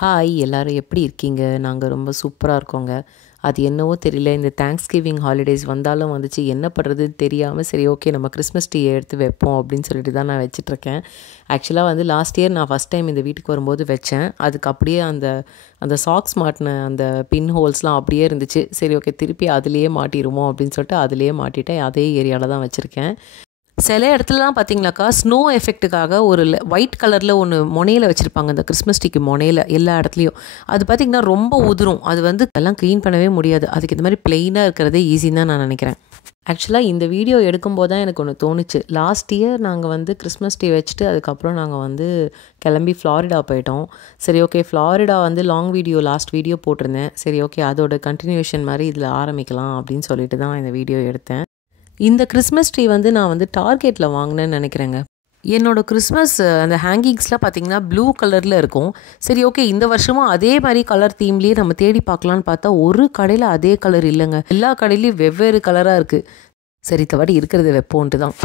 Hi எல்லாரும் எப்படி இருக்கீங்க? நாங்கள் ரொம்ப சூப்பராக இருக்கோங்க. அது என்னவோ தெரியல, இந்த தேங்க்ஸ்கிவிங் ஹாலிடேஸ் வந்தாலும் வந்துச்சு, என்ன பண்ணுறதுன்னு தெரியாமல் சரி ஓகே நம்ம கிறிஸ்மஸ் ட்ரீ எடுத்து வைப்போம் அப்படின்னு சொல்லிட்டு தான் நான் வச்சிட்ருக்கேன். ஆக்சுவலாக வந்து லாஸ்ட் இயர் நான் ஃபஸ்ட் டைம் இந்த வீட்டுக்கு வரும்போது வச்சேன். அதுக்கு அப்படியே அந்த அந்த சாக்ஸ் மாட்டின அந்த பின் ஹோல்ஸ்லாம் அப்படியே இருந்துச்சு. சரி ஓகே திருப்பி அதுலேயே மாட்டிடுவோம் அப்படின்னு சொல்லிட்டு அதுலேயே மாட்டிட்டேன். அதே ஏரியாவில் தான் வச்சுருக்கேன். சில இடத்துலலாம் பார்த்தீங்கன்னாக்கா ஸ்னோ எஃபெக்ட்டுக்காக ஒரு ஒயிட் கலரில் ஒன்று முனையில் வச்சுருப்பாங்க, அந்த கிறிஸ்மஸ் ட்ரீக்கு முனையில் எல்லா இடத்துலையும். அது பார்த்திங்கன்னா ரொம்ப உதிரும். அது வந்து எல்லாம் க்ளீன் பண்ணவே முடியாது. அதுக்கு இந்த மாதிரி ப்ளெயினாக இருக்கிறதே ஈஸின்னு தான் நான் நினைக்கிறேன். ஆக்சுவலாக இந்த வீடியோ எடுக்கும்போது தான் எனக்கு ஒன்று தோணுச்சு. லாஸ்ட் இயர் நாங்கள் வந்து கிறிஸ்மஸ் ட்ரீ வச்சுட்டு அதுக்கப்புறம் நாங்கள் வந்து கிளம்பி ஃப்ளாரிடா போயிட்டோம். சரி ஓகே ஃப்ளாரிடா வந்து லாங் வீடியோ லாஸ்ட் வீடியோ போட்டிருந்தேன். சரி ஓகே அதோட கண்டினியூஷன் மாதிரி இதில் ஆரம்பிக்கலாம் அப்படின்னு சொல்லிட்டு தான் இந்த வீடியோ எடுத்தேன். இந்த கிறிஸ்மஸ் ட்ரீ வந்து நான் வந்து டார்கெட்டில் வாங்கினேன்னு நினைக்கிறேங்க. என்னோடய கிறிஸ்மஸ் அந்த ஹேங்கிங்ஸ்லாம் பார்த்திங்கன்னா ப்ளூ கலரில் இருக்கும். சரி ஓகே இந்த வருஷமும் அதே மாதிரி கலர் தீம்லேயே நம்ம தேடி பார்க்கலான்னு பார்த்தா ஒரு கடையில் அதே கலர் இல்லைங்க. எல்லா கடையிலையும் வெவ்வேறு கலராக இருக்குது. சரி தவாடி இருக்கிறத வைப்போன்ட்டு தான்.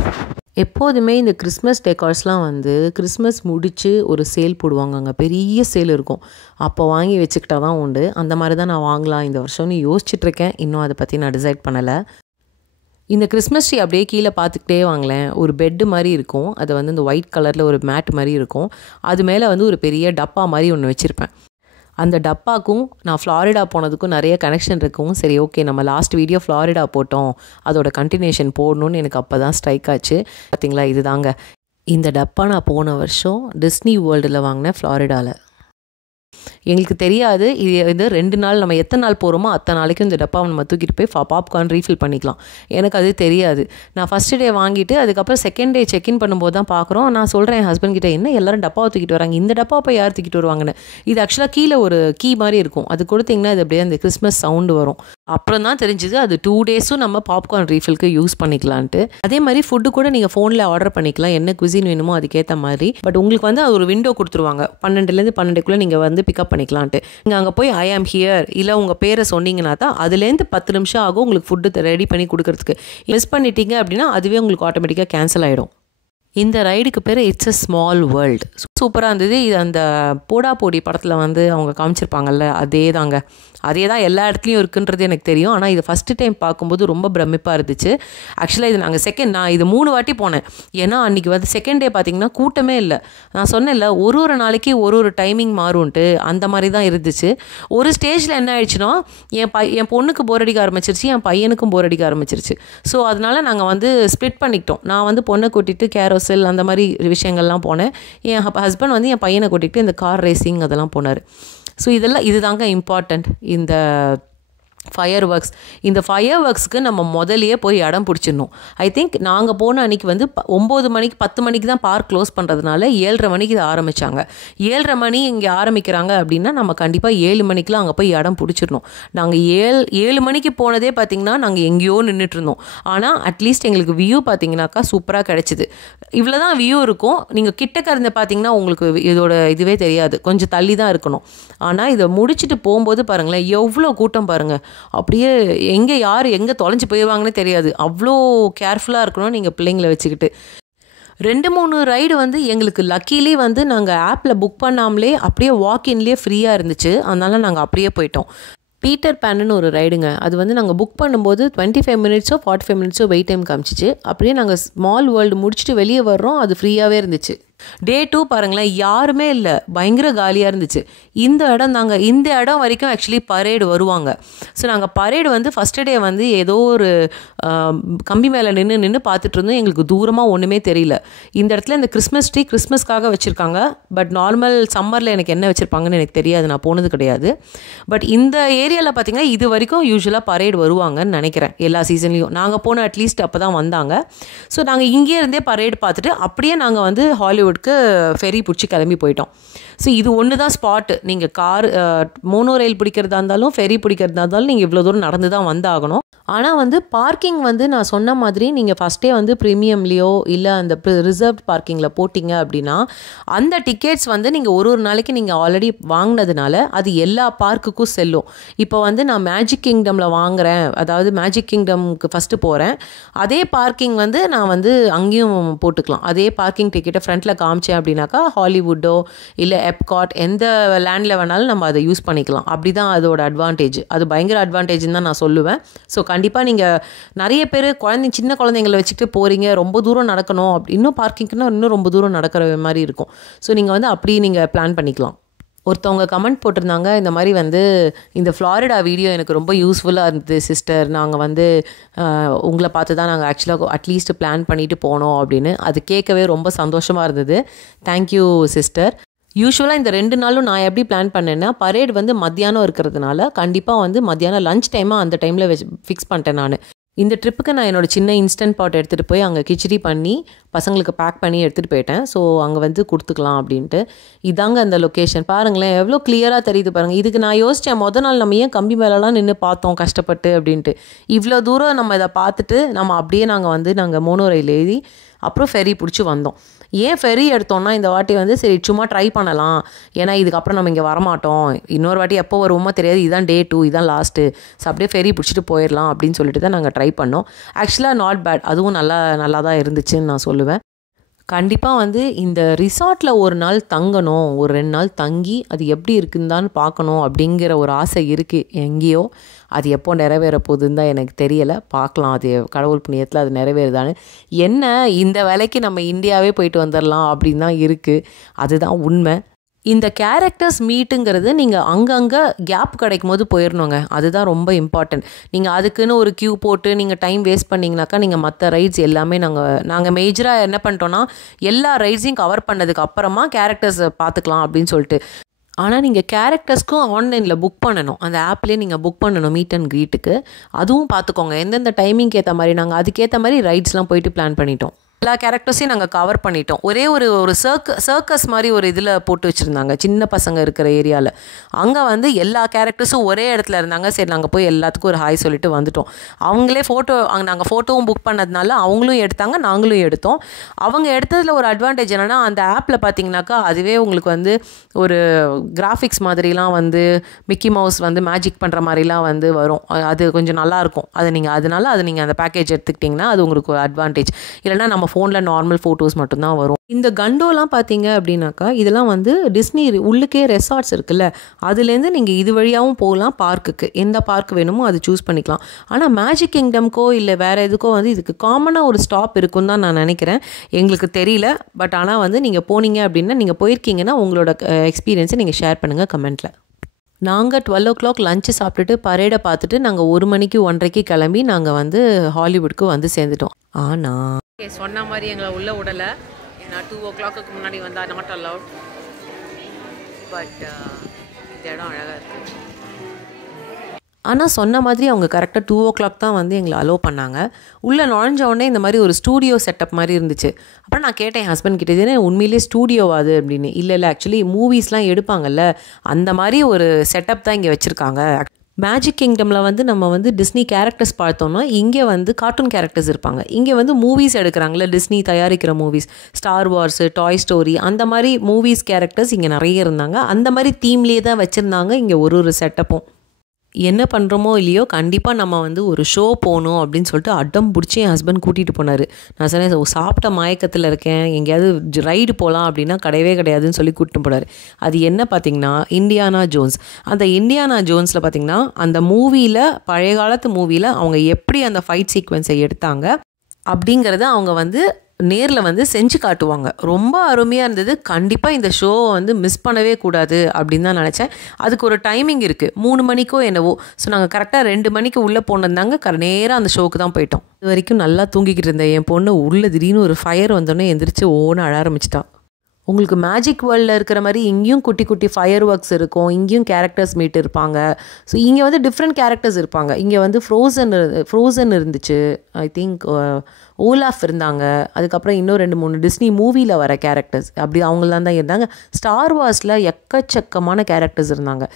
எப்போதுமே இந்த கிறிஸ்மஸ் டெக்கார்ஸ்லாம் வந்து கிறிஸ்மஸ் முடித்து ஒரு சேல் போடுவாங்க. அங்கே பெரிய சேல் இருக்கும். அப்போ வாங்கி வச்சுக்கிட்டா தான் உண்டு. அந்த மாதிரி தான் நான் வாங்கலாம் இந்த வருஷம்னு யோசிச்சுட்ருக்கேன். இன்னும் அதை பற்றி நான் டிசைட் பண்ணலை. இந்த கிறிஸ்மஸ் ட்ரீ அப்படியே கீழே பார்த்துக்கிட்டே வாங்களேன். ஒரு பெட்டு மாதிரி இருக்கும். அது வந்து இந்த ஒயிட் கலரில் ஒரு மேட் மாதிரி இருக்கும். அது மேலே வந்து ஒரு பெரிய டப்பா மாதிரி ஒன்று வச்சுருப்பேன். அந்த டப்பாக்கும் நான் ஃப்ளாரிடா போனதுக்கும் நிறைய கனெக்ஷன் இருக்கும். சரி ஓகே நம்ம லாஸ்ட் வீடியோ ஃப்ளாரிடா போட்டோம், அதோட கண்டினியூஷன் போடணும்னு எனக்கு அப்போ தான் ஸ்ட்ரைக் ஆச்சு. பார்த்தீங்களா இது தாங்க இந்த டப்பா. நான் போன வருஷம் டிஸ்னி வேர்ல்டில் வாங்கினேன் ஃப்ளாரிடாவில். எங்களுக்கு தெரியாது இது வந்து 2 நாள் நம்ம எத்தனை நாள் போகிறோமோ அத்தனை நாளைக்கும் இந்த டப்பாவை நம்ம தூக்கிட்டு போய் பாப்கார்ன் ரீஃபில் பண்ணிக்கலாம். எனக்கு அது தெரியாது. நான் ஃபஸ்ட்டு டே வாங்கிட்டு அதுக்கப்புறம் செகண்ட் டே செக்இன் பண்ணும்போது தான் பார்க்குறோம். நான் சொல்கிறேன் என் ஹஸ்பண்ட் கிட்டே, என்ன எல்லோரும் டப்பாவை தூக்கிட்டு வராங்க, இந்த டப்பாவை போய் யார் தூக்கிட்டு வருவாங்கன்னு. இது ஆக்சுவலாக கீழே ஒரு கீ மாதிரி இருக்கும். அது கொடுத்திங்கன்னா அது அப்படியே அந்த கிறிஸ்மஸ் சவுண்டு வரும். அப்புறம் தான் தெரிஞ்சுது அது 2 டேஸும் நம்ம பாப்கார்ன் ரீஃபில்க்கு யூஸ் பண்ணிக்கலான்ட்டு. அதே மாதிரி ஃபுட்டு கூட நீங்கள் ஃபோனில் ஆர்டர் பண்ணிக்கலாம், என்ன குசின் வேணுமோ அதுக்கேற்ற மாதிரி. பட் உங்களுக்கு வந்து ஒரு விண்டோ கொடுத்துருவாங்க, 12லேருந்து 12க்குள்ளே நீங்கள் வந்து பிக்கப் பண்ணிக்கலான்ட்டு. நீங்கள் அங்கே போய் ஐ ஆம் ஹியர் இல்லை உங்கள் பேரை சொன்னீங்கன்னா தான் அதுலேருந்து 10 நிமிஷம் ஆகும் உங்களுக்கு ஃபுட்டு ரெடி பண்ணி கொடுக்கறதுக்கு. மிஸ் பண்ணிட்டீங்க அப்படின்னா அதுவே உங்களுக்கு ஆட்டோமேட்டிக்காக கேன்சல் ஆகிடும். இந்த ரைடுக்கு பேர் இட்ஸ் அ ஸ்மால் வேர்ல்டு. சூப்பராக இருந்தது. இது அந்த போடா போடி படத்தில் வந்து அவங்க காமிச்சிருப்பாங்கல்ல, அதே தாங்க. அதே தான் எல்லா இடத்துலையும் இருக்குன்றது எனக்கு தெரியும். ஆனால் இது ஃபஸ்ட்டு டைம் பார்க்கும்போது ரொம்ப பிரமிப்பாக இருந்துச்சு. ஆக்சுவலாக இது நாங்கள் நான் இது 3 வாட்டி போனேன். ஏன்னா அன்றைக்கி வந்து செகண்ட் டே பார்த்திங்கன்னா கூட்டமே இல்லை. நான் சொன்னேன்ல ஒரு நாளைக்கு ஒரு டைமிங் மாறும்ன்ட்டு, அந்த மாதிரி தான் இருந்துச்சு. ஒரு ஸ்டேஜில் என்ன ஆயிடுச்சுன்னா என் பொண்ணுக்கு போர் அடிக்க ஆரம்பிச்சிருச்சு, என் பையனுக்கும் போர் அடிக்க ஆரம்பிச்சிருச்சு. ஸோ அதனால் நாங்கள் வந்து ஸ்ப்ளிட் பண்ணிக்கிட்டோம். நான் வந்து பொண்ணை கூட்டிகிட்டு கேரோசல் அந்த மாதிரி விஷயங்கள்லாம் போனேன். என் ஹஸ்பண்ட் வந்து என் பையனை கூட்டிகிட்டு இந்த கார் ரேசிங் அதெல்லாம் போனார். ஸோ இது தாங்க இம்பார்ட்டண்ட். இந்த ஃபயர் ஒர்க்ஸ், இந்த ஃபயர் ஒர்க்ஸ்க்கு நம்ம முதலையே போய் இடம் பிடிச்சிடணும். ஐ திங்க் நாங்கள் போன அன்றைக்கி வந்து 9 மணிக்கு 10 மணிக்கு தான் பார்க் க்ளோஸ் பண்ணுறதுனால 7:30 மணிக்கு இதை ஆரம்பித்தாங்க. 7:30 மணி இங்கே ஆரம்பிக்கிறாங்க அப்படின்னா நம்ம கண்டிப்பாக 7 மணிக்கெலாம் அங்கே போய் இடம் பிடிச்சிடணும். நாங்கள் 7 மணிக்கு போனதே பார்த்திங்கன்னா நாங்கள் எங்கேயோ நின்றுட்டுருந்தோம். ஆனால் அட்லீஸ்ட் எங்களுக்கு வியூ பார்த்திங்கனாக்கா சூப்பராக கிடச்சிது. இவ்வளோ தான் வியூ இருக்கும். நீங்கள் கிட்டக்க இருந்து பார்த்திங்கன்னா உங்களுக்கு இதோட இதுவே தெரியாது, கொஞ்சம் தள்ளி தான் இருக்கணும். ஆனால் இதை முடிச்சுட்டு போகும்போது பாருங்களேன் எவ்வளோ கூட்டம் பாருங்கள். அப்படியே யார் எங்கே தொலைஞ்சு போயிடுவாங்கன்னு தெரியாது. அவ்வளோ கேர்ஃபுல்லாக இருக்கணும் நீங்கள் பிள்ளைங்களை வச்சுக்கிட்டு. 2-3 ரைடு வந்து எங்களுக்கு லக்கிலி வந்து நாங்கள் ஆப்பில் புக் பண்ணாமலே அப்படியே வாக்கின்லேயே ஃப்ரீயாக இருந்துச்சு. அதனால நாங்கள் அப்படியே போயிட்டோம். பீட்டர் பேன்னு ஒரு ரைடுங்க. அது வந்து நாங்கள் புக் பண்ணும்போது 25 மினிட்ஸோ 45 மினிட்ஸோ வெயிட் டைம் காமிச்சிச்சு. அப்படியே நாங்கள் ஸ்மால் வேர்ல்டு முடிச்சுட்டு வெளியே வர்றோம், அது ஃப்ரீயாகவே இருந்துச்சு. டே 2 பாருங்களேன் யாருமே இல்லை, பயங்கர காலியாக இருந்துச்சு. இந்த இடம் வரைக்கும் ஆக்சுவலி பரேடு வருவாங்க. ஸோ நாங்கள் பரேடு வந்து ஃபஸ்ட்டு டே வந்து ஏதோ ஒரு கம்பி மேலே நின்று பார்த்துட்டு இருந்தோம். எங்களுக்கு தூரமாக ஒன்றுமே தெரியல. இந்த இடத்துல இந்த கிறிஸ்மஸ் ட்ரீ கிறிஸ்மஸ்க்காக வச்சுருக்காங்க. பட் நார்மல் சம்மரில் எனக்கு என்ன வச்சுருப்பாங்கன்னு எனக்கு தெரியாது, நான் போனது கிடையாது. பட் இந்த ஏரியாவில் பார்த்திங்கன்னா இது வரைக்கும் யூஸ்வலாக பரேடு வருவாங்கன்னு நினைக்கிறேன் எல்லா சீசன்லேயும். நாங்கள் போன அட்லீஸ்ட் அப்போ தான் வந்தாங்க. ஸோ நாங்கள் இங்கே இருந்தே பரேடு பார்த்துட்டு அப்படியே நாங்கள் வந்து ஹாலிவுட்க்கு ஃபெரி பிடிச்சி கிளம்பி போயிட்டோம். ஸோ இது ஒன்று தான் ஸ்பாட்டு. நீங்கள் கார் மோனோ ரயில் பிடிக்கிறதா இருந்தாலும் ஃபெரி பிடிக்கிறதா இருந்தாலும் நீங்கள் இவ்வளோ தூரம் நடந்து தான் வந்தாகணும். ஆனால் வந்து பார்க்கிங் வந்து நான் சொன்ன மாதிரி நீங்கள் ஃபஸ்ட்டே வந்து ப்ரீமியம்லேயோ இல்லை அந்த ரிசர்வ்ட் பார்க்கிங்கில் போட்டிங்க அப்படின்னா அந்த டிக்கெட்ஸ் வந்து நீங்கள் ஒரு நாளைக்கு நீங்கள் ஆல்ரெடி வாங்கினதுனால அது எல்லா பார்க்குக்கும் செல்லும். இப்போ வந்து நான் மேஜிக் கிங்டமில் வாங்குகிறேன், அதாவது மேஜிக் கிங்டம்க்கு ஃபஸ்ட்டு போகிறேன், அதே பார்க்கிங் வந்து நான் வந்து அங்கேயும் போட்டுக்கலாம். அதே பார்க்கிங் டிக்கெட்டை ஃப்ரண்ட்டில் காமிச்சேன் அப்படின்னாக்கா ஹாலிவுட்டோ இல்லை எப்காட் எந்த லேண்டில் வேணாலும் நம்ம அதை யூஸ் பண்ணிக்கலாம். அப்படி தான் அதோட அட்வான்டேஜ். அது பயங்கர அட்வான்டேஜ்னு தான் நான் சொல்லுவேன். ஸோ கண்டிப்பாக நீங்கள் நிறைய பேர் சின்ன குழந்தைங்களை வச்சுக்கிட்டு போகிறீங்க, ரொம்ப தூரம் நடக்கணும், அப்படி இன்னும் பார்க்கிங்னா இன்னும் ரொம்ப தூரம் நடக்கிற மாதிரி இருக்கும். ஸோ நீங்கள் வந்து அப்படி நீங்கள் பிளான் பண்ணிக்கலாம். ஒருத்தவங்க கமெண்ட் போட்டிருந்தாங்க, இந்த மாதிரி வந்து இந்த ஃப்ளாரிடா வீடியோ எனக்கு ரொம்ப யூஸ்ஃபுல்லாக இருந்தது சிஸ்டர், நாங்கள் வந்து உங்களை பார்த்து தான் நாங்கள் ஆக்சுவலாக அட்லீஸ்ட் பிளான் பண்ணிட்டு போனோம் அப்படின்னு. அது கேட்கவே ரொம்ப சந்தோஷமாக இருந்தது. Thank you sister. யூஸ்வலாக இந்த 2 நாளும் நான் எப்படி பிளான் பண்ணேன்னா, பரேட் வந்து மத்தியானம் இருக்கிறதுனால கண்டிப்பாக வந்து மத்தியானம் லஞ்ச் டைமாக அந்த டைமில் ஃபிக்ஸ் பண்ணிட்டேன் நான். இந்த ட்ரிப்புக்கு நான் என்னோடய சின்ன இன்ஸ்டன்ட் பாட் எடுத்துகிட்டு போய் அங்கே கிச்சடி பண்ணி பசங்களுக்கு பேக் பண்ணி எடுத்துகிட்டு போயிட்டேன். ஸோ அங்கே வந்து கொடுத்துக்கலாம் அப்படின்ட்டு. இதாங்க அந்த லொக்கேஷன். பாருங்களேன் எவ்வளோ கிளியராக தெரியுது பாருங்கள். இதுக்கு நான் யோசித்தேன், நாள் நம்ம ஏன் கம்பி மேலெலாம் நின்று பார்த்தோம் கஷ்டப்பட்டு அப்படின்ட்டு. இவ்வளோ தூரம் நம்ம இதை பார்த்துட்டு நம்ம அப்படியே நாங்கள் மோனோ ரயில் ஏறி அப்புறம் ஃபெரி பிடிச்சி வந்தோம். ஏன் ஃபெரி எடுத்தோம்னா இந்த வாட்டி வந்து சரி சும்மா ட்ரை பண்ணலாம், ஏன்னா இதுக்கப்புறம் நம்ம இங்கே வரமாட்டோம், இன்னொரு வாட்டி எப்போ வருவோமோ தெரியாது, இதுதான் டே 2, இதுதான் லாஸ்ட்டு, ஸோ அப்படியே ஃபெரி பிடிச்சிட்டு போயிடலாம் அப்படின்னு சொல்லிட்டு தான் நாங்கள் ட்ரை பண்ணோம். ஆக்சுவலாக நாட் பேட், அதுவும் நல்லா தான் இருந்துச்சுன்னு நான் சொல்லுவேன். கண்டிப்பாக வந்து இந்த ரிசார்ட்டில் ஒரு நாள் தங்கணும், ஒரு 2 நாள் தங்கி அது எப்படி இருக்குன்னு பார்க்கணும் அப்படிங்கிற ஒரு ஆசை இருக்குது எங்கேயோ. அது எப்போ நிறைவேற போகுதுன்னு தான் எனக்கு தெரியலை. பார்க்கலாம், அது கடவுள் புண்ணியத்தில் அது நிறைவேறுதான்னு. என்ன இந்த வேலைக்கு நம்ம இந்தியாவே போயிட்டு வந்துடலாம் அப்படின்னு தான் இருக்குது. அதுதான் உண்மை. இந்த கேரக்டர்ஸ் மீட்டுங்கிறது நீங்கள் அங்கங்கே கேப் கிடைக்கும் போது போயிடணுங்க. அதுதான் ரொம்ப இம்பார்ட்டன்ட். நீங்கள் அதுக்குன்னு ஒரு கியூ போட்டு நீங்கள் டைம் வேஸ்ட் பண்ணிங்கனாக்கா நீங்கள் மற்ற ரைட்ஸ் எல்லாமே நாங்கள் மேஜராக என்ன பண்ணிட்டோன்னா எல்லா ரைட்ஸையும் கவர் பண்ணதுக்கு அப்புறமா கேரக்டர்ஸை பார்த்துக்கலாம் அப்படின்னு சொல்லிட்டு. ஆனால் நீங்கள் கேரக்டர்ஸ்க்கும் ஆன்லைனில் புக் பண்ணணும், அந்த ஆப்லேயே நீங்கள் புக் பண்ணணும் மீட் அண்ட் க்ரீட்டுக்கு. அதுவும் பார்த்துக்கோங்க எந்தெந்த டைமிங்க்கு ஏற்ற மாதிரி. நாங்கள் அதுக்கேற்ற மாதிரி ரைட்ஸ்லாம் போயிட்டு பிளான் பண்ணிட்டோம். எல்லா கேரக்டர்ஸையும் நாங்கள் கவர் பண்ணிட்டோம். ஒரே ஒரு சர்க்கஸ் மாதிரி ஒரு இதில் போட்டு வச்சுருந்தாங்க சின்ன பசங்க இருக்கிற ஏரியாவில். அங்கே வந்து எல்லா கேரக்டர்ஸும் ஒரே இடத்துல இருந்தாங்க. சரி நாங்கள் போய் எல்லாத்துக்கும் ஒரு ஹாய் சொல்லிட்டு வந்துட்டோம். அவங்களே நாங்கள் ஃபோட்டோவும் புக் பண்ணதுனால அவங்களும் எடுத்தாங்க, நாங்களும் எடுத்தோம். அவங்க எடுத்ததில் ஒரு அட்வான்டேஜ் என்னென்னா, அந்த ஆப்பில் பார்த்தீங்கன்னாக்கா அதுவே உங்களுக்கு வந்து ஒரு கிராஃபிக்ஸ் மாதிரிலாம் வந்து மிக்கி மவுஸ் வந்து மேஜிக் பண்ணுற மாதிரிலாம் வந்து வரும். அது கொஞ்சம் நல்லாயிருக்கும். அதனால நீங்கள் அந்த பேக்கேஜ் எடுத்துக்கிட்டிங்கன்னா அது உங்களுக்கு ஒரு அட்வான்டேஜ். இல்லைனா நம்ம ஃபோனில் நார்மல் ஃபோட்டோஸ் மட்டும்தான் வரும். இந்த கண்டோலாம் பார்த்தீங்க அப்படின்னாக்கா இதெல்லாம் வந்து டிஸ்னி உள்ளுக்கே ரெசார்ட்ஸ் இருக்குல்ல, அதுலேருந்து நீங்கள் இது வழியாகவும் போகலாம் பார்க்குக்கு. எந்த பார்க் வேணுமோ அது சூஸ் பண்ணிக்கலாம். ஆனால் மேஜிக் கிங்டம்க்கோ இல்லை வேறு எதுக்கோ வந்து இதுக்கு காமனாக ஒரு ஸ்டாப் இருக்குன்னு தான் நான் நினைக்கிறேன். எங்களுக்கு தெரியல. பட் ஆனால் வந்து நீங்கள் போனீங்க அப்படின்னா, நீங்கள் போயிருக்கீங்கன்னா உங்களோட எக்ஸ்பீரியன்ஸை நீங்கள் ஷேர் பண்ணுங்கள் கமெண்ட்டில். நாங்கள் 12 o'clock லஞ்சு சாப்பிட்டுட்டு பரேடை பார்த்துட்டு நாங்கள் 1 மணிக்கு 1:30க்கு கிளம்பி நாங்கள் வந்து ஹாலிவுட்க்கு வந்து சேர்ந்துட்டோம். ஆனால் சொன்ன மாதிரி எங்களை உள்ளே விடலை. ஏன்னா 2 o'clockக்கு முன்னாடி வந்தால் நாட் அலவுட். பட் இந்த இடம் அழகாக இருக்குது. ஆனால் சொன்ன மாதிரி அவங்க கரெக்டாக 2 o'clock தான் வந்து எங்களை அலோவ் பண்ணாங்க. உள்ளே நுழைஞ்ச உடனே இந்த மாதிரி ஒரு ஸ்டூடியோ செட்டப் மாதிரி இருந்துச்சு. அப்புறம் நான் கேட்டேன் என் ஹஸ்பண்ட் கிட்டே, இது உண்மையிலே ஸ்டூடியோவா அது அப்படின்னு. இல்லை ஆக்சுவலி மூவிஸ்லாம் எடுப்பாங்கல்ல அந்த மாதிரி ஒரு செட்டப் தான் இங்கே வச்சுருக்காங்க. மேஜிக் கிங்டமில் வந்து நம்ம வந்து டிஸ்னி கேரக்டர்ஸ் பார்த்தோம்னா இங்கே வந்து கார்ட்டூன் கேரக்டர்ஸ் இருப்பாங்க. இங்கே வந்து மூவிஸ் எடுக்கிறாங்களே, டிஸ்னி தயாரிக்கிற மூவிஸ், ஸ்டார் வார்ஸு, டாய் ஸ்டோரி, அந்த மாதிரி மூவிஸ் கேரக்டர்ஸ் இங்கே நிறைய இருந்தாங்க. அந்த மாதிரி தீம்லேயே தான் வச்சுருந்தாங்க இங்கே ஒரு செட்டப்பும். என்ன பண்ணுறோமோ இல்லையோ கண்டிப்பாக நம்ம வந்து ஒரு ஷோ போகணும் அப்படின்னு சொல்லிட்டு அடம் பிடிச்சி என் ஹஸ்பண்ட் கூட்டிகிட்டு போனார். நான் சொன்னேன் சாப்பிட்ட மயக்கத்தில் இருக்கேன், எங்கேயாவது ரைடு போகலாம் அப்படின்னா கிடையாதுன்னு சொல்லி கூட்டிட்டு போனார். அது என்ன பார்த்திங்கன்னா இண்டியானா ஜோன்ஸ். அந்த இண்டியானா ஜோன்ஸில் பார்த்திங்கன்னா அந்த மூவியில், பழைய காலத்து மூவியில் அவங்க எப்படி அந்த ஃபைட் சீக்வன்ஸை எடுத்தாங்க அப்படிங்கிறத அவங்க வந்து நேரில் வந்து செஞ்சு காட்டுவாங்க. ரொம்ப அருமையாக இருந்தது. கண்டிப்பாக இந்த ஷோவை வந்து மிஸ் பண்ணவே கூடாது அப்படின்னு தான் நினச்சேன். அதுக்கு ஒரு டைமிங் இருக்குது, 3 மணிக்கோ என்னவோ. ஸோ நாங்கள் கரெக்டாக 2 மணிக்கு உள்ளே போனதாங்க, நேராக அந்த ஷோக்கு தான் போயிட்டோம். இது வரைக்கும் நல்லா தூங்கிக்கிட்டு இருந்தேன். என் பொண்ணு உள்ளே திடீர்னு ஒரு ஃபயர் வந்தோடனே எந்திரிச்சு ஓன்னு அழ ஆரம்பிச்சிட்டா. உங்களுக்கு மேஜிக் வேர்ல்டில் இருக்கிற மாதிரி இங்கேயும் குட்டி குட்டி ஃபயர் ஒர்க்ஸ் இருக்கும், இங்கேயும் கேரக்டர்ஸ் மீட் இருப்பாங்க. ஸோ இங்கே வந்து டிஃப்ரெண்ட் கேரக்டர்ஸ் இருப்பாங்க. இங்கே வந்து ஃப்ரோசன் இருந்துச்சு, ஐ திங்க் ஓலாஃப் இருந்தாங்க, அதுக்கப்புறம் இன்னும் 2-3 டிஸ்னி மூவியில் வர கேரக்டர்ஸ் அப்படி அவங்களாம் தான் இருந்தாங்க. ஸ்டார் வார்ஸில் எக்கச்சக்கமான கேரக்டர்ஸ் இருந்தாங்க.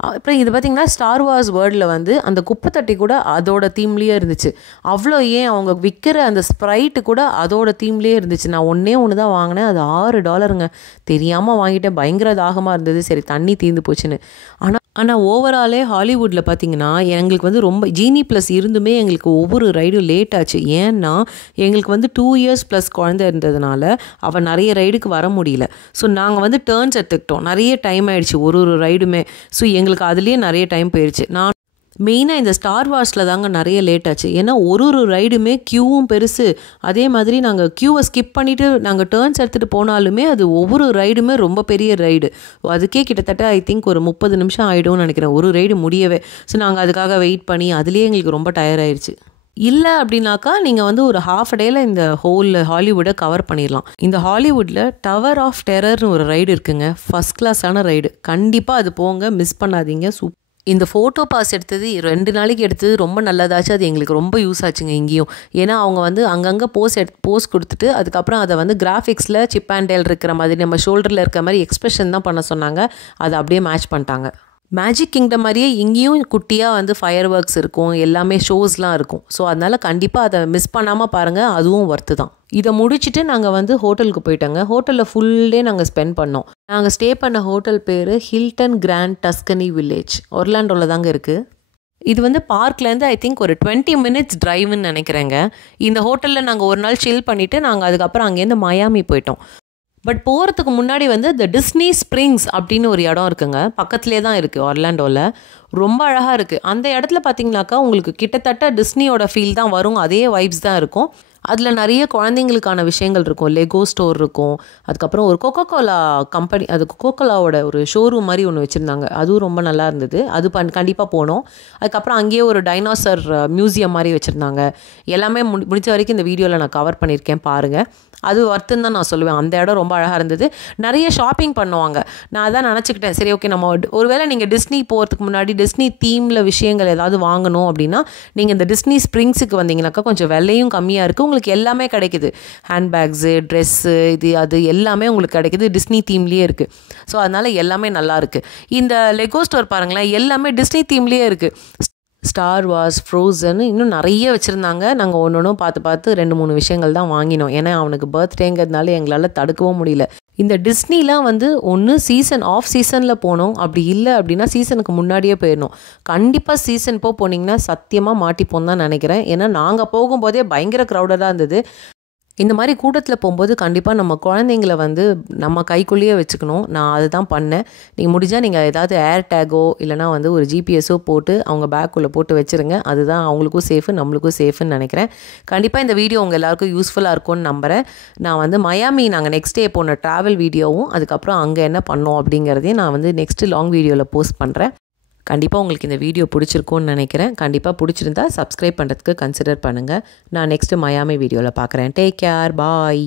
அப்புறம் இது பார்த்திங்கன்னா ஸ்டார் வார்ஸ் வேர்ல்டில் வந்து அந்த குப்பை தட்டி கூட அதோட தீம்லேயே இருந்துச்சு. அவ்வளோ ஏன் அவங்க விற்கிற அந்த ஸ்ப்ரைட்டு கூட அதோட தீம்லேயே இருந்துச்சு. நான் ஒன்று தான் வாங்கினேன். அது $6. தெரியாமல் வாங்கிட்டேன். பயங்கர தாகமாக இருந்தது. சரி தண்ணி தீர்ந்து போச்சுன்னு. ஆனால் ஓவராலே ஹாலிவுட்டில் பார்த்திங்கன்னா எங்களுக்கு வந்து ரொம்ப ஜீனி ப்ளஸ் இருந்துமே எங்களுக்கு ஒவ்வொரு ரைடும் லேட் ஆச்சு. ஏன்னா எங்களுக்கு வந்து 2 இயர்ஸ் ப்ளஸ் குழந்தை இருந்ததுனால அவள் நிறைய ரைடுக்கு வர முடியல. ஸோ நாங்கள் வந்து டேர்ன்ஸ் எடுத்துக்கிட்டோம். நிறைய டைம் ஆகிடுச்சு ஒரு ரைடுமே. ஸோ எங்களுக்கு அதுலேயே நிறைய டைம் போயிடுச்சு. நான் மெயினாக இந்த ஸ்டார் வார்ஸில் தாங்க நிறைய லேட் ஆச்சு. ஏன்னா ஒரு ரைடுமே க்யூவும் பெருசு. அதே மாதிரி நாங்கள் க்யூவை ஸ்கிப் பண்ணிவிட்டு நாங்கள் டேர்ன்ஸ் எடுத்துகிட்டு போனாலுமே அது ஒவ்வொரு ரைடுமே ரொம்ப பெரிய ரைடு. அதுக்கே கிட்டத்தட்ட ஐ திங்க் ஒரு 30 நிமிஷம் ஆகிடும்னு நினைக்கிறேன் ஒரு ரைடு முடியவே. ஸோ நாங்கள் அதுக்காக வெயிட் பண்ணி அதுலேயே எங்களுக்கு ரொம்ப டயர்ட் ஆயிடுச்சு. இல்லை அப்படின்னாக்கா நீங்கள் வந்து ஒரு ஹாஃப் டேயில் இந்த ஹோல் ஹாலிவுட்டை கவர் பண்ணிடலாம். இந்த ஹாலிவுட்டில் டவர் ஆஃப் டெரர்னு ஒரு ரைடு இருக்குங்க. ஃபஸ்ட் கிளாஸான ரைடு. கண்டிப்பாக அது போங்க, மிஸ் பண்ணாதீங்க. இந்த ஃபோட்டோ பாஸ் எடுத்தது 2 நாளைக்கு எடுத்தது ரொம்ப நல்லதாச்சு. அது எங்களுக்கு ரொம்ப யூஸ் ஆச்சுங்க இங்கேயும். ஏன்னா அவங்க வந்து அங்கங்கே போஸ் கொடுத்துட்டு அதுக்கப்புறம் அதை வந்து கிராஃபிக்ஸில் சிப் அண்ட் டேல் இருக்கிற மாதிரி நம்ம ஷோல்டரில் இருக்கிற மாதிரி எக்ஸ்பிரஷன் தான் பண்ண சொன்னாங்க. அதை அப்படியே மேட்ச் பண்ணிட்டாங்க. மேஜிக் கிங்டம் மாதிரியே இங்கேயும் குட்டியாக வந்து ஃபயர் ஒர்க்ஸ் இருக்கும், எல்லாமே ஷோஸ்லாம் இருக்கும். ஸோ அதனால் கண்டிப்பாக அதை மிஸ் பண்ணாமல் பாருங்கள். அதுவும் ஒர்த்து தான். இதை முடிச்சுட்டு நாங்கள் வந்து ஹோட்டலுக்கு போயிட்டோங்க. ஹோட்டலில் ஃபுல் டே நாங்கள் ஸ்பெண்ட் பண்ணோம். நாங்கள் ஸ்டே பண்ண ஹோட்டல் பேர் ஹில்டன் கிராண்ட் டஸ்கனி வில்லேஜ், ஒர்லாண்டோவில் தாங்க இருக்குது. இது வந்து பார்க்லேருந்து ஐ திங்க் ஒரு 20 மினிட்ஸ் ட்ரைவ்னு நினைக்கிறேங்க. இந்த ஹோட்டலில் நாங்கள் ஒரு நாள் சில் பண்ணிவிட்டு நாங்கள் அதுக்கப்புறம் அங்கேருந்து மயாமி போயிட்டோம். பட் போகிறதுக்கு முன்னாடி வந்து இந்த டிஸ்னி ஸ்ப்ரிங்ஸ் அப்படின்னு ஒரு இடம் இருக்குங்க. பக்கத்துலேயே தான் இருக்குது ஒர்லாண்டோவில். ரொம்ப அழகாக இருக்குது. அந்த இடத்துல பார்த்தீங்கன்னாக்கா உங்களுக்கு கிட்டத்தட்ட டிஸ்னியோட ஃபீல் தான் வரும். அதே வைப்ஸ் தான் இருக்கும். அதில் நிறைய குழந்தைங்களுக்கான விஷயங்கள் இருக்கும். லெகோ ஸ்டோர் இருக்கும். அதுக்கப்புறம் ஒரு கொக்கோகோலா கம்பெனி, அது கொக்கோகோலாவோட ஒரு ஷோரூம் மாதிரி ஒன்று வச்சுருந்தாங்க. அதுவும் ரொம்ப நல்லா இருந்தது. அது கண்டிப்பாக போனோம். அதுக்கப்புறம் அங்கேயே ஒரு டைனோசர் மியூசியம் மாதிரி வச்சுருந்தாங்க. எல்லாமே முடிஞ்ச வரைக்கும் இந்த வீடியோவில் நான் கவர் பண்ணியிருக்கேன், பாருங்கள். அது ஒர்த்துன்னு தான் நான் சொல்லுவேன். அந்த இடம் ரொம்ப அழகாக இருந்தது. நிறைய ஷாப்பிங் பண்ணுவாங்க. நான் அதான் நினச்சிக்கிட்டேன், சரி ஓகே நம்ம ஒருவேளை நீங்கள் டிஸ்னி போகிறதுக்கு முன்னாடி டிஸ்னி தீமில் விஷயங்கள் ஏதாவது வாங்கணும் அப்படின்னா நீங்கள் இந்த டிஸ்னி ஸ்ப்ரிங்ஸுக்கு வந்தீங்கன்னாக்கா கொஞ்சம் விலையும் கம்மியாக இருக்குது. உங்களுக்கு எல்லாமே கிடைக்குது. ஹேண்ட்பேக்ஸு, ட்ரெஸ்ஸு, அது எல்லாமே உங்களுக்கு கிடைக்குது. டிஸ்னி தீம்லேயே இருக்குது. ஸோ அதனால் எல்லாமே நல்லா இருக்குது. இந்த லெகோ ஸ்டோர் பாருங்களேன், எல்லாமே டிஸ்னி தீம்லேயே இருக்குது. ஸ்டார் வார்ஸ், ஃப்ரோசன், இன்னும் நிறைய வச்சுருந்தாங்க. நாங்கள் ஒன்றும் பார்த்து 2-3 விஷயங்கள் தான் வாங்கினோம். ஏன்னா அவனுக்கு பர்த்டேங்கிறதுனால எங்களால் தடுக்கவும் முடியல. இந்த டிஸ்னிலாம் வந்து ஒன்று ஆஃப் சீசனில் போனோம், அப்படி இல்லை அப்படின்னா சீசனுக்கு முன்னாடியே போயிடணும். கண்டிப்பாக சீசன் போனீங்கன்னா சத்தியமாக மாட்டிப்போம் தான் நினைக்கிறேன். ஏன்னா நாங்கள் போகும்போதே பயங்கர க்ரௌடடாக இருந்தது. இந்த மாதிரி கூட்டத்தில் போகும்போது கண்டிப்பாக நம்ம குழந்தைங்கள வந்து நம்ம கைக்குள்ளேயே வச்சுக்கணும். நான் அதுதான் பண்ணேன். நீங்கள் முடிஞ்சால் நீங்கள் ஏதாவது ஏர் டேகோ இல்லைனா வந்து ஒரு ஜிபிஎஸோ போட்டு அவங்க பேக்குள்ளே போட்டு வச்சுருங்க. அதுதான் அவங்களுக்கும் சேஃபு, நம்மளுக்கும் சேஃபுன்னு நினைக்கிறேன். கண்டிப்பாக இந்த வீடியோ உங்கள் எல்லாருக்கும் யூஸ்ஃபுல்லாக இருக்கும்னு நம்புகிறேன். நான் வந்து மயாமி நாங்கள் நெக்ஸ்ட் டே போன ட்ராவல் வீடியோவும் அதுக்கப்புறம் அங்கே என்ன பண்ணோம் அப்படிங்கிறதையும் நான் வந்து நெக்ஸ்ட்டு லாங் வீடியோவில் போஸ்ட் பண்ணுறேன். கண்டிப்பாக உங்களுக்கு இந்த வீடியோ பிடிச்சிருக்கும்னு நினைக்கிறேன். கண்டிப்பாக பிடிச்சிருந்தா சப்ஸ்கிரைப் பண்ணுறதுக்கு கன்சிடர் பண்ணுங்கள். நான் நெக்ஸ்ட்டு மயாமி வீடியோவில் பார்க்குறேன். டேக் கேர், பாய்.